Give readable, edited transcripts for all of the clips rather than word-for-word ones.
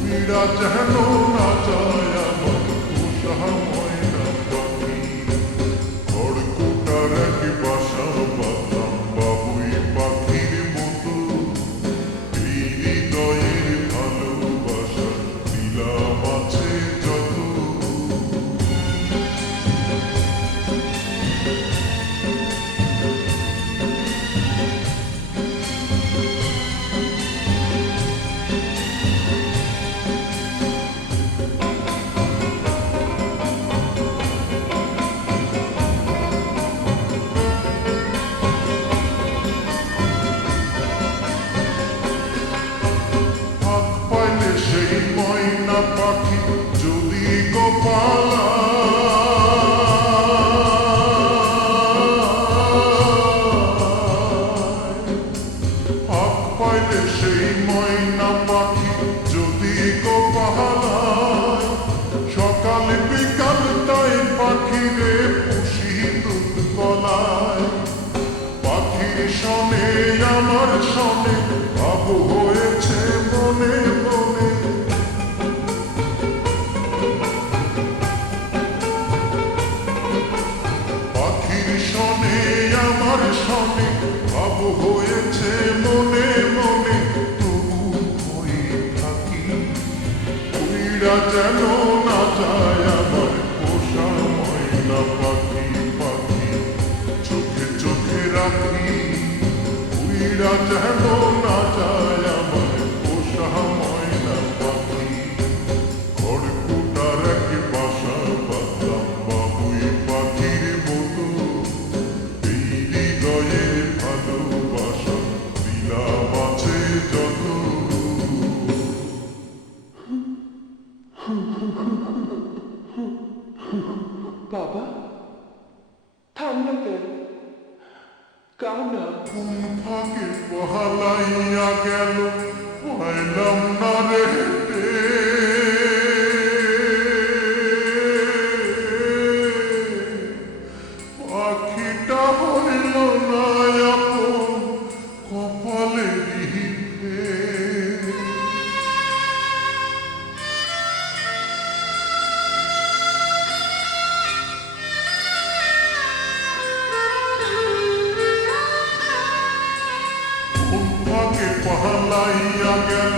উইরা যেন না যায় আমার পোষা ময়না পাখি। খড়কুটার এক বাসা বাঁধলাম বাবুই পাখির মতো, এই হৃদয়ের ভালোবাসা দিলাম আছে যত। সেই ময়না পাখি যদি গোপালা হাত পাইলে সেই ময়না পাখি যদি গোপালায়, সকাল বিকাল তাই পাখিরে পুষি দুধ গলায়। পাখির শনে আমার শনে ভাব হয়েছে মনে মনে, পাখির শনে আমার শনে ভাব হয়েছে মনে মনে। তবু হয়ে থাকি উইরা যেন না যায় আমার পোষা ময়না পাখি পাখি, চোখে চোখে রাখি উইরা যেন না যায় আমার পোষা ময়না পাখি। খড়কুটার এক বাসা বাঁধলাম বাবুই পাখির মতো, এই হৃদয়ের ভালোবাসা দিলাম আছে যত। বাবা থামলো কেন? কাও না। কোন ফাঁকে বহালাইয়া গেল পাইলাম না রে পাখিটা হইল না আপন কপালেরই ফের। কোন ফাঁকে পালাইয়া গেল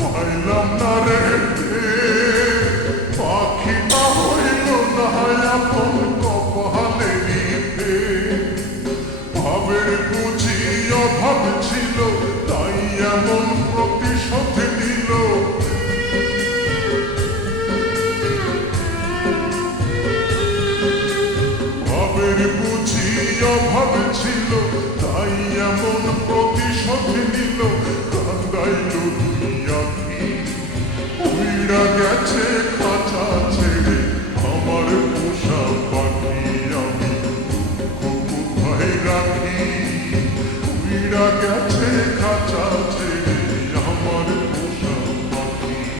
পাইলাম না রে পাখিটা হইল না আপন কপালেরই ফের। ভাবের বুঝি অভাব ছিল তাই এমন প্রতিশোধ নিল, ভাবের বুঝি অভাব ছিল